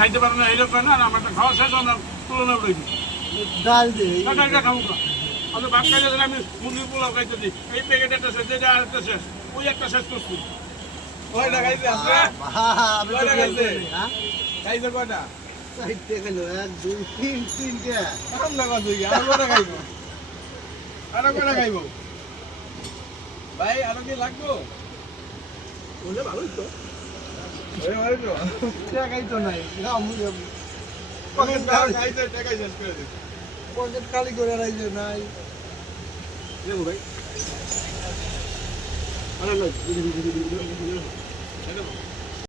খাইতে পারে না এইরকম না আর আমারটা খাওয়া শেষ না তুলনা করে ডাল এটা খাব আমি মুরগির পোলাও খাইতে দিই এই প্যাকেট একটা শেষ এটা আর একটা শেষ ওই একটা শেষ করছি কয়টা খাইছে আছে কয়টা খাইছে? হ্যাঁ খাইছে কয়টা চারটে খেলো এক দুই তিন তিনটে না কত আর কয়টা খাইবো আর কয়টা খাইবো ভাই আরও কি লাগবো ওটা ভালোই তো তো টাকাই তো নাই পকেট খালি খাইছে টাকা শেষ করে দিছে পকেট খালি করে রাখছে নাই দেবো ভাই আরে না